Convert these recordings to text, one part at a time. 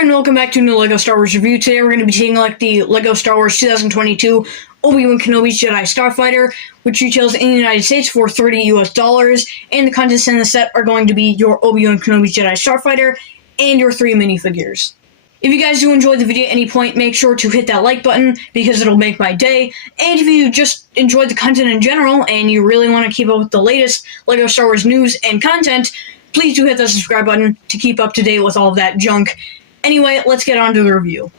everyone, welcome back to a new LEGO Star Wars review. Today we're going to be taking a look at the LEGO Star Wars 2022 Obi Wan Kenobi Jedi Starfighter, which retails in the United States for $30 US, and the contents in the set are going to be your Obi Wan Kenobi Jedi Starfighter and your 3 minifigures. If you guys do enjoy the video at any point, make sure to hit that like button because it'll make my day. And if you just enjoyed the content in general and you really want to keep up with the latest LEGO Star Wars news and content, please do hit that subscribe button to keep up to date with all of that junk. Anyway, let's get on to the review.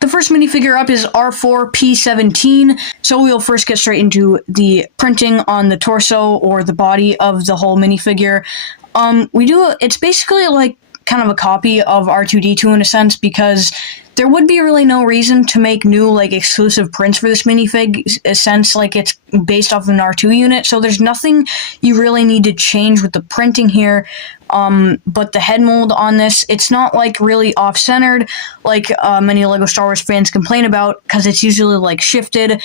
The first minifigure up is R4P17, so we'll first get straight into the printing on the torso or the body of the whole minifigure. It's basically like kind of a copy of R2-D2 in a sense, because there would be really no reason to make new like exclusive prints for this minifig, since like it's based off of an R2 unit, so there's nothing you really need to change with the printing here. But the head mold on this, it's not like really off-centered like many LEGO Star Wars fans complain about, because it's usually like shifted.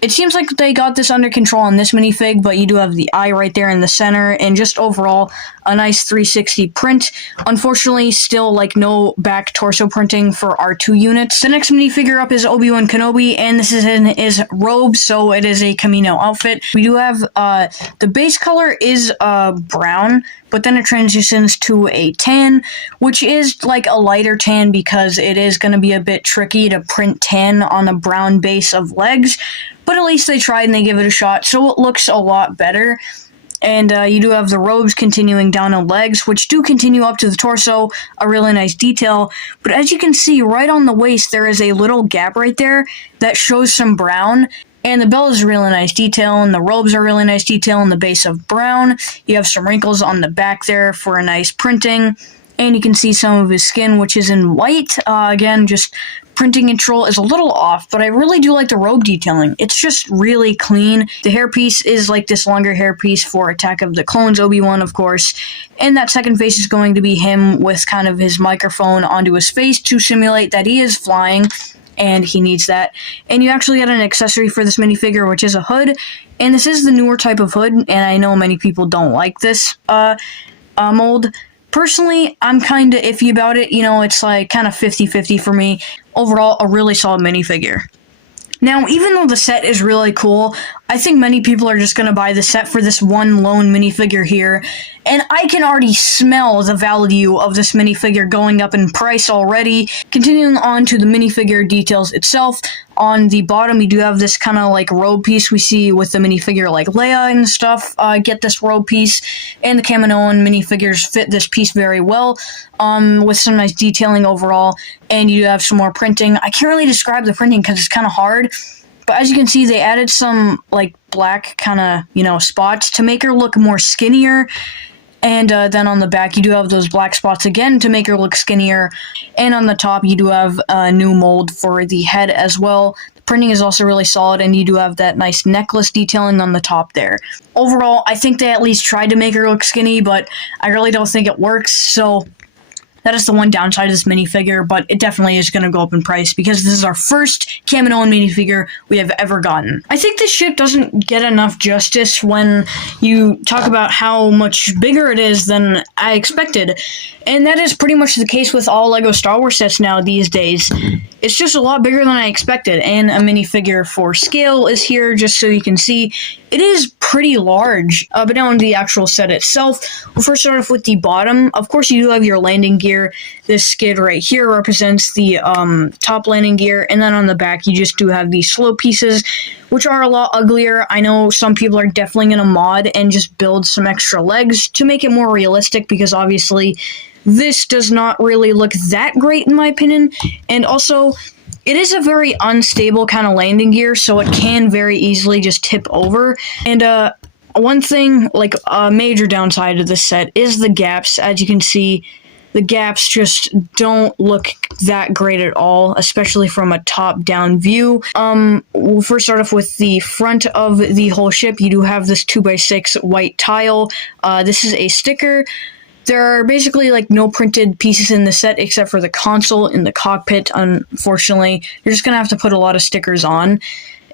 It seems like they got this under control on this minifig, but you do have the eye right there in the center, and just overall, a nice 360 print. Unfortunately, still like no back torso printing for R2 units. The next minifigure up is Obi Wan Kenobi, and this is in his robe, so it is a Camino outfit. We do have, the base color is brown, but then it transitions to a tan, which is like a lighter tan because it is going to be a bit tricky to print tan on a brown base of legs. But at least they tried and they give it a shot, so it looks a lot better. And you do have the robes continuing down the legs, which do continue up to the torso, a really nice detail. But as you can see, right on the waist, there is a little gap right there that shows some brown. And the belt is a really nice detail, and the robes are really nice detail in the base of brown. You have some wrinkles on the back there for a nice printing. And you can see some of his skin, which is in white. Again, just printing control is a little off, but I really do like the robe detailing. It's just really clean. The hairpiece is like this longer hairpiece for Attack of the Clones Obi-Wan, of course. And that second face is going to be him with kind of his microphone onto his face to simulate that he is flying, and he needs that. And you actually get an accessory for this minifigure, which is a hood. And this is the newer type of hood, and I know many people don't like this mold. Personally, I'm kind of iffy about it. You know, it's like kind of 50-50 for me. Overall, a really solid minifigure. Now, even though the set is really cool, I think many people are just going to buy the set for this one lone minifigure here, and I can already smell the value of this minifigure going up in price already. Continuing on to the minifigure details itself, on the bottom you do have this kind of like robe piece we see with the minifigure like Leia and stuff. Get this robe piece, and the Kaminoan minifigures fit this piece very well, with some nice detailing overall, and you have some more printing. I can't really describe the printing because it's kind of hard. But as you can see, they added some, like, black kind of, spots to make her look more skinnier. And then on the back, you do have those black spots again to make her look skinnier. And on the top, you do have a new mold for the head as well. The printing is also really solid, and you do have that nice necklace detailing on the top there. Overall, I think they at least tried to make her look skinny, but I really don't think it works, so that is the one downside of this minifigure, but it definitely is going to go up in price because this is our first Kaminoan minifigure we have ever gotten. I think this ship doesn't get enough justice when you talk about how much bigger it is than I expected, and that is pretty much the case with all LEGO Star Wars sets now these days. It's just a lot bigger than I expected, and a minifigure for scale is here just so you can see. It is pretty large, but now on the actual set itself, we'll first start off with the bottom. Of course, you do have your landing gear. This skid right here represents the top landing gear, and then on the back, you just do have these slope pieces, which are a lot uglier. I know some people are definitely going to mod and just build some extra legs to make it more realistic, because obviously this does not really look that great in my opinion, and also it is a very unstable kind of landing gear, so it can very easily just tip over. And one thing, like a major downside of this set, is the gaps. As you can see, the gaps just don't look that great at all, especially from a top-down view. We'll first start off with the front of the whole ship. You do have this 2x6 white tile. This is a sticker. There are basically like no printed pieces in the set except for the console in the cockpit. Unfortunately, you're just gonna have to put a lot of stickers on,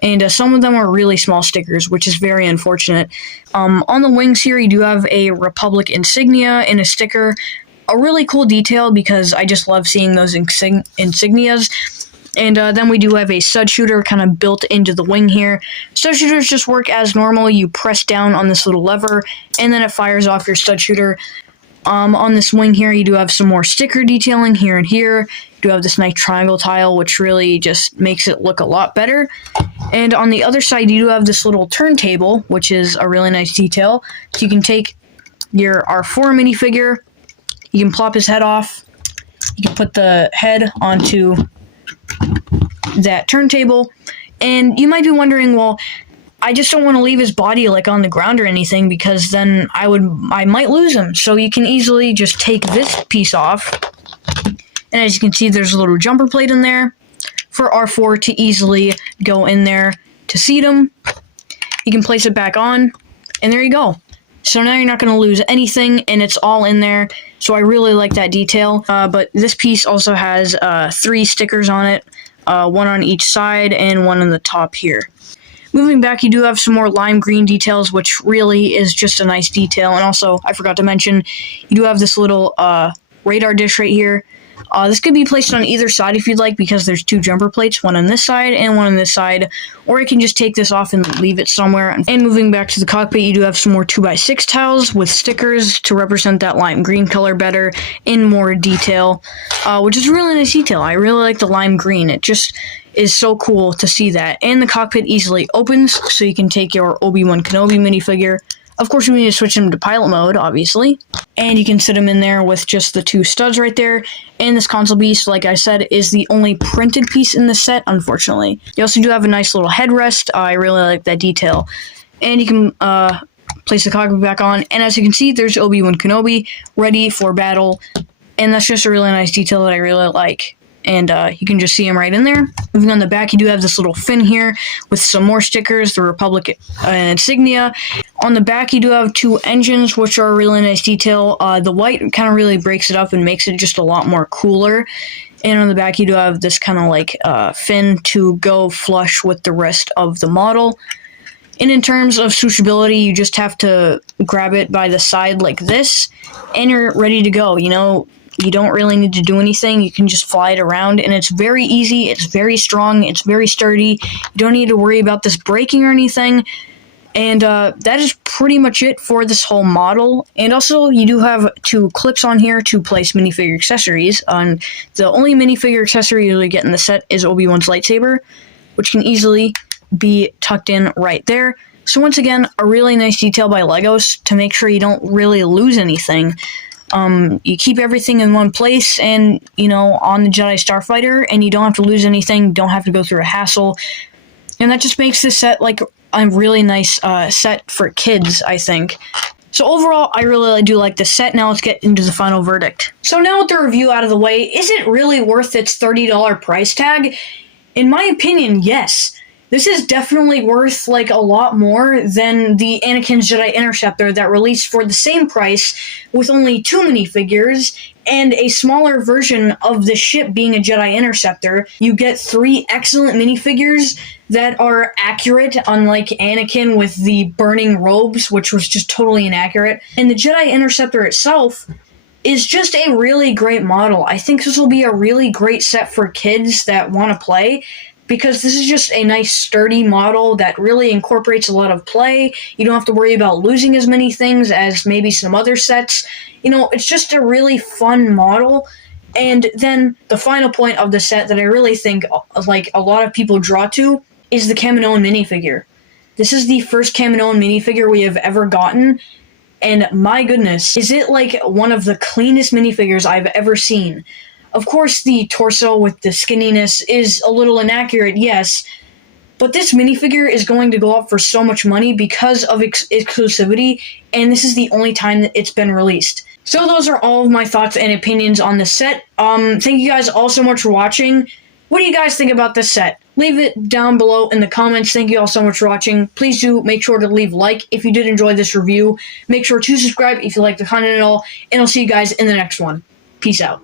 and some of them are really small stickers, which is very unfortunate. On the wings here, you do have a Republic insignia in a sticker. a really cool detail because I just love seeing those insignias. And then we do have a stud shooter kind of built into the wing here. Stud shooters just work as normal. You press down on this little lever, and then it fires off your stud shooter. On this wing here, you do have some more sticker detailing here and here. You do have this nice triangle tile, which really just makes it look a lot better. And on the other side, you do have this little turntable, which is a really nice detail. So you can take your R4 minifigure, you can plop his head off, you can put the head onto that turntable, and you might be wondering, well, I just don't want to leave his body like on the ground or anything because then I might lose him. So you can easily just take this piece off, and as you can see, there's a little jumper plate in there for R4 to easily go in there to seat him. You can place it back on, and there you go. So now you're not going to lose anything, and it's all in there. So I really like that detail. But this piece also has 3 stickers on it, one on each side and one on the top here. Moving back, you do have some more lime green details, which really is just a nice detail. And also, I forgot to mention, you do have this little radar dish right here. This could be placed on either side if you'd like, because there's 2 jumper plates, one on this side and one on this side. Or you can just take this off and leave it somewhere. And moving back to the cockpit, you do have some more 2x6 tiles with stickers to represent that lime green color better in more detail, which is a really nice detail. I really like the lime green. It just is so cool to see that. And the cockpit easily opens, so you can take your Obi Wan Kenobi minifigure. Of course, we need to switch him to pilot mode, obviously. And you can sit him in there with just the 2 studs right there. And this console piece, like I said, is the only printed piece in the set, unfortunately. You also do have a nice little headrest. I really like that detail. And you can place the cockpit back on. And as you can see, there's Obi Wan Kenobi ready for battle. And that's just a really nice detail that I really like. And you can just see him right in there. Moving on the back, you do have this little fin here with some more stickers, the Republic insignia. On the back, you do have 2 engines, which are a really nice detail. The white kind of really breaks it up and makes it just a lot more cooler. And on the back, you do have this kind of like fin to go flush with the rest of the model. And in terms of switchability, you just have to grab it by the side like this, and you're ready to go. You know, you don't really need to do anything. You can just fly it around, and it's very easy. It's very strong. It's very sturdy. You don't need to worry about this breaking or anything. And that is pretty much it for this whole model. And also, you do have 2 clips on here to place minifigure accessories. The only minifigure accessory you really get in the set is Obi-Wan's lightsaber, which can easily be tucked in right there. So once again, a really nice detail by Legos to make sure you don't really lose anything. You keep everything in one place and, you know, on the Jedi Starfighter, and you don't have to lose anything, don't have to go through a hassle. And that just makes this set like a really nice set for kids, I think. So overall, I really do like this set. Now let's get into the final verdict. So now with the review out of the way, is it really worth its $30 price tag? In my opinion, yes. This is definitely worth, like, a lot more than the Anakin's Jedi Interceptor that released for the same price with only 2 minifigures and a smaller version of the ship being a Jedi Interceptor. You get 3 excellent minifigures that are accurate, unlike Anakin with the burning robes, which was just totally inaccurate. And the Jedi Interceptor itself is just a really great model. I think this will be a really great set for kids that want to play, because this is just a nice sturdy model that really incorporates a lot of play. You don't have to worry about losing as many things as maybe some other sets. You know, it's just a really fun model. And then the final point of the set that I really think like a lot of people draw to is the Kaminoan minifigure. This is the first Kaminoan minifigure we have ever gotten, and my goodness, is it like one of the cleanest minifigures I've ever seen. Of course, the torso with the skinniness is a little inaccurate, yes, but this minifigure is going to go up for so much money because of exclusivity, and this is the only time that it's been released. So those are all of my thoughts and opinions on this set. Thank you guys all so much for watching. What do you guys think about this set? Leave it down below in the comments. Thank you all so much for watching. Please do make sure to leave a like if you did enjoy this review. Make sure to subscribe if you like the content at all, and I'll see you guys in the next one. Peace out.